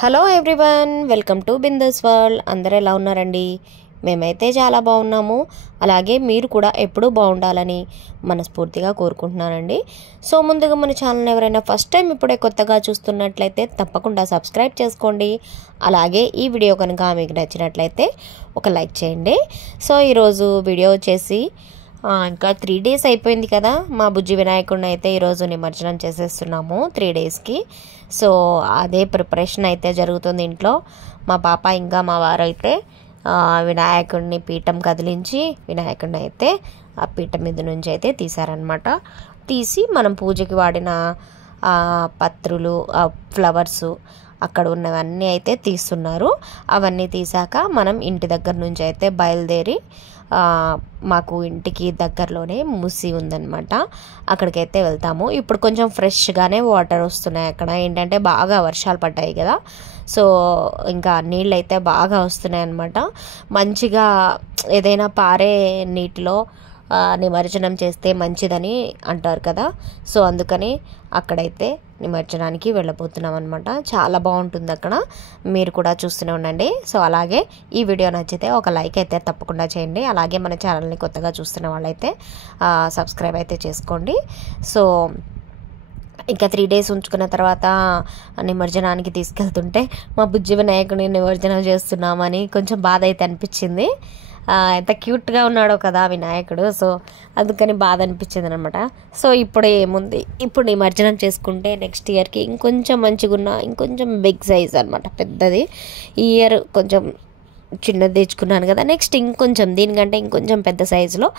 Hello everyone, welcome to Bindaas world. అందరూ ఎలా ఉన్నారండి? మేమైతే చాలా బాగున్నాము. అలాగే మీరు కూడా ఎప్పుడూ బాగుండాలని మనస్ఫూర్తిగా కోరుకుంటున్నానండి. సో ముందుగా మన ఛానల్ ఎవరైనా ఫస్ట్ టైం ఇప్పుడే కొత్తగా చూస్తున్నట్లయితే తప్పకుండా సబ్స్క్రైబ్ చేసుకోండి. అలాగే ఈ వీడియో కనుక మీకు నచ్చినట్లయితే ఒక లైక్ చేయండి. సో ఈరోజు వీడియో వచ్చేసి ఇంకా 3 days అయిపోయింది కదా, మా బుజ్జి వినాయకుడిని అయితే ఈరోజు నిమజ్జనం చేసేస్తున్నాము 3 daysకి. సో అదే ప్రిపరేషన్ అయితే జరుగుతుంది ఇంట్లో. మా పాప ఇంకా మా వారు అయితే వినాయకుడిని పీఠం కదిలించి వినాయకుడిని అయితే ఆ పీఠం మీద నుంచి అయితే తీశారనమాట. తీసి మనం పూజకి వాడిన పత్రులు, ఫ్లవర్సు అక్కడ ఉన్నవన్నీ అయితే తీస్తున్నారు. అవన్నీ తీసాక మనం ఇంటి దగ్గర నుంచి అయితే బయలుదేరి మాకు ఇంటికి దగ్గరలోనే మూసి ఉందన్నమాట, అక్కడికైతే వెళ్తాము. ఇప్పుడు కొంచెం ఫ్రెష్గానే వాటర్ వస్తున్నాయి. అక్కడ ఏంటంటే బాగా వర్షాలు పడ్డాయి కదా, సో ఇంకా నీళ్ళు అయితే బాగా వస్తున్నాయి అన్నమాట. మంచిగా ఏదైనా పారే నీటిలో నిమజ్జనం చేస్తే మంచిదని అంటారు కదా, సో అందుకని అక్కడైతే నిమజ్జనానికి వెళ్ళబోతున్నాం అనమాట. చాలా బాగుంటుంది అక్కడ, మీరు కూడా చూస్తూనే ఉండండి. సో అలాగే ఈ వీడియో నచ్చితే ఒక లైక్ అయితే తప్పకుండా చేయండి. అలాగే మన ఛానల్ని కొత్తగా చూస్తున్న వాళ్ళైతే సబ్స్క్రైబ్ అయితే చేసుకోండి. సో ఇంకా 3 days ఉంచుకున్న తర్వాత నిమజ్జనానికి తీసుకెళ్తుంటే మా బుజ్జి వినాయకుడిని నిమజ్జనం చేస్తున్నామని కొంచెం బాధ అయితే అనిపించింది. ఎంత క్యూట్గా ఉన్నాడో కదా వినాయకుడు, సో అందుకని బాధ అనిపించింది అనమాట. సో ఇప్పుడు ఏముంది, ఇప్పుడు నిమజ్జనం చేసుకుంటే నెక్స్ట్ ఇయర్కి ఇంకొంచెం మంచిగా ఉన్న ఇంకొంచెం బిగ్ సైజ్ అనమాట, పెద్దది. ఈ ఇయర్ కొంచెం చిన్నది తెచ్చుకున్నాను కదా, నెక్స్ట్ ఇంకొంచెం దీనికంటే ఇంకొంచెం పెద్ద సైజులో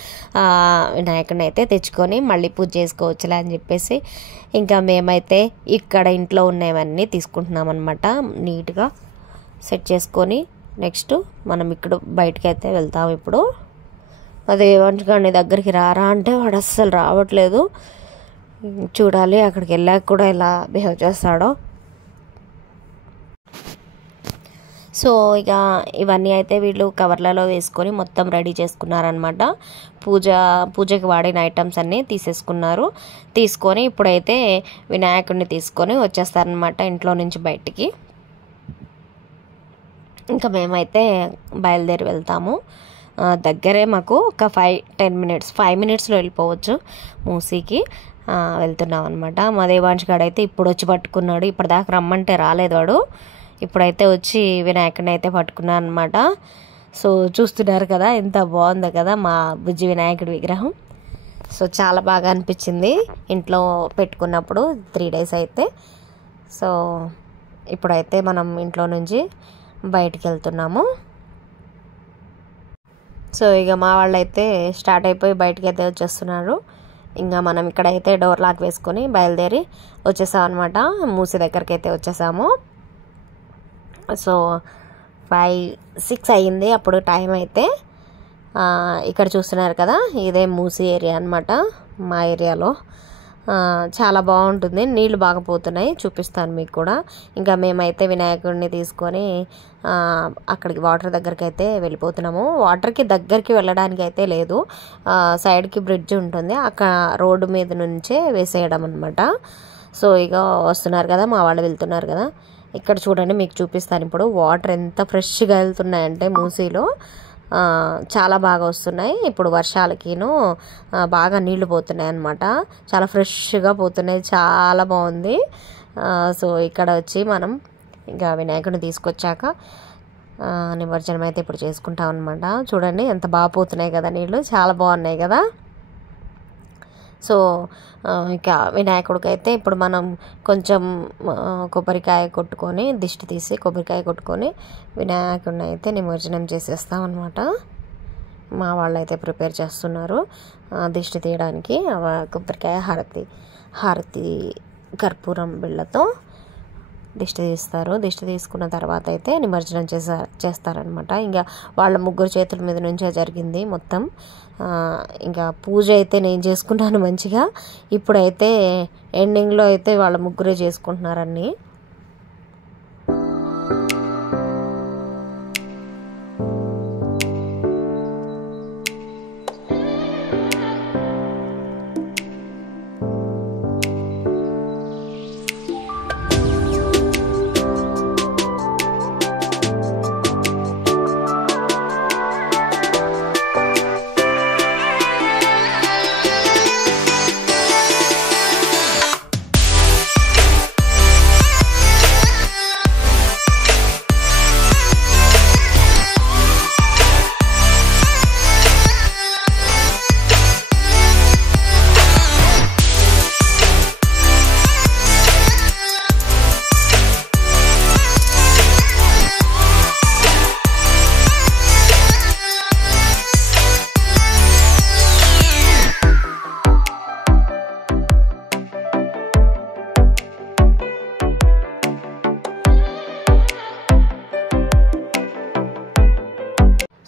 వినాయకుడిని అయితే తెచ్చుకొని మళ్ళీ పూజ చేసుకోవచ్చులే అని చెప్పేసి ఇంకా మేమైతే ఇక్కడ ఇంట్లో ఉన్నవన్నీ తీసుకుంటున్నాం అనమాట. నీట్గా సెట్ చేసుకొని నెక్స్ట్ మనం ఇక్కడ బయటకు అయితే వెళ్తాం. ఇప్పుడు అదే వంటకాన్ని దగ్గరికి రారా అంటే వాడు అస్సలు రావట్లేదు. చూడాలి అక్కడికి వెళ్ళాక కూడా ఎలా బిహేవ్ చేస్తాడో. సో ఇక ఇవన్నీ అయితే వీళ్ళు కవర్లలో వేసుకొని మొత్తం రెడీ చేసుకున్నారనమాట. పూజకి వాడిన ఐటమ్స్ అన్నీ తీసేసుకున్నారు. తీసుకొని ఇప్పుడైతే వినాయకుడిని తీసుకొని వచ్చేస్తారనమాట ఇంట్లో నుంచి బయటికి. ఇంకా మేమైతే బయలుదేరి వెళ్తాము. దగ్గరే మాకు ఒక 5-10 minutes, 5 minutesలో వెళ్ళిపోవచ్చు మూసీకి. వెళ్తున్నాం అనమాట. మా దేవాంశ్ గారు అయితే ఇప్పుడు వచ్చి పట్టుకున్నాడు. ఇప్పటిదాకా రమ్మంటే రాలేదు వాడు, ఇప్పుడైతే వచ్చి వినాయకుడిని అయితే పట్టుకున్నాను అనమాట. సో చూస్తున్నారు కదా ఎంత బాగుందో కదా మా బుజ్జి వినాయకుడి విగ్రహం. సో చాలా బాగా అనిపించింది ఇంట్లో పెట్టుకున్నప్పుడు 3 days అయితే. సో ఇప్పుడైతే మనం ఇంట్లో నుంచి బయటికి వెళ్తున్నాము. సో ఇక మా వాళ్ళు అయితే స్టార్ట్ అయిపోయి బయటికి అయితే వచ్చేస్తున్నారు. ఇంకా మనం ఇక్కడైతే డోర్ లాక్ వేసుకొని బయలుదేరి వచ్చేసాం అనమాట. మూసి దగ్గరికి అయితే వచ్చేసాము. సో 5-6 అయ్యింది అప్పుడు టైం అయితే. ఇక్కడ చూస్తున్నారు కదా, ఇదే మూసి ఏరియా అనమాట మా ఏరియాలో. చాలా బాగుంటుంది, నీళ్ళు బాగా పోతున్నాయి, చూపిస్తాను మీకు కూడా. ఇంకా మేమైతే వినాయకుడిని తీసుకొని అక్కడికి వాటర్ దగ్గరికి అయితే వెళ్ళిపోతున్నాము. వాటర్కి దగ్గరికి వెళ్ళడానికి అయితే లేదు, సైడ్కి బ్రిడ్జ్ ఉంటుంది, అక్కడ రోడ్డు మీద నుంచే వేసేయడం అనమాట. సో ఇక వస్తున్నారు కదా మా వాళ్ళు, వెళ్తున్నారు కదా. ఇక్కడ చూడండి మీకు చూపిస్తాను ఇప్పుడు. వాటర్ ఎంత ఫ్రెష్గా వెళ్తున్నాయంటే మూసీలో చాలా బాగా వస్తున్నాయి. ఇప్పుడు వర్షాలకిను బాగా నీళ్లు పోతున్నాయి అన్నమాట, చాలా ఫ్రెష్గా పోతున్నాయి, చాలా బాగుంది. సో ఇక్కడ వచ్చి మనం ఇంకా వినాయకుడిని తీసుకొచ్చాక నిమజ్జనం అయితే ఇప్పుడు చేసుకుంటాం అనమాట. చూడండి ఎంత బాగా పోతున్నాయి కదా నీళ్ళు, చాలా బాగున్నాయి కదా. సో ఇక వినాయకుడికి అయితే ఇప్పుడు మనం కొంచెం కొబ్బరికాయ కొట్టుకొని, దిష్టి తీసి కొబ్బరికాయ కొట్టుకొని వినాయకుడిని అయితే నిమజ్జనం చేసేస్తాం అనమాట. మా వాళ్ళు అయితే ప్రిపేర్ చేస్తున్నారు దిష్టి తీయడానికి. కొబ్బరికాయ, హారతి కర్పూరం బిళ్ళతో దిష్టి తీస్తారు. దిష్టి తీసుకున్న తర్వాత అయితే నిమజ్జనం చేస్తారనమాట. ఇంకా వాళ్ళ ముగ్గురు చేతుల మీద నుంచే జరిగింది మొత్తం. ఇంకా పూజ అయితే నేను చేసుకున్నాను మంచిగా. ఇప్పుడైతే ఎండింగ్లో అయితే వాళ్ళ ముగ్గురే చేసుకుంటున్నారన్నీ.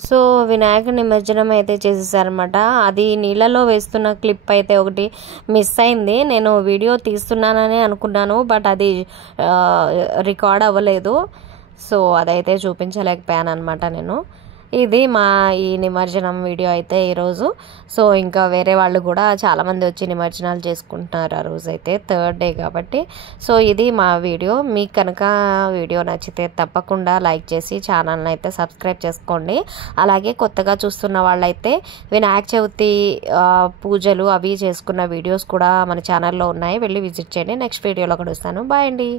సో వినాయక నిమజ్జనం అయితే చేసేసారనమాట. అది నీళ్ళలో వేస్తున్న క్లిప్ అయితే ఒకటి మిస్ అయింది. నేను వీడియో తీస్తున్నానని అనుకున్నాను, బట్ అది రికార్డ్ అవ్వలేదు. సో అదైతే చూపించలేకపోయాను అనమాట నేను. ఇది మా ఈ నిమజ్జనం వీడియో అయితే ఈరోజు. సో ఇంకా వేరే వాళ్ళు కూడా చాలామంది వచ్చి నిమజ్జనాలు చేసుకుంటున్నారు ఆ రోజు అయితే, థర్డ్ డే కాబట్టి. సో ఇది మా వీడియో. మీకు కనుక వీడియో నచ్చితే తప్పకుండా లైక్ చేసి ఛానల్ని అయితే సబ్స్క్రైబ్ చేసుకోండి. అలాగే కొత్తగా చూస్తున్న వాళ్ళైతే వినాయక చవితి పూజలు అవి చేసుకున్న వీడియోస్ కూడా మన ఛానల్లో ఉన్నాయి, వెళ్ళి విజిట్ చేయండి. నెక్స్ట్ వీడియోలో కలుస్తాను. బాయ్ అండి.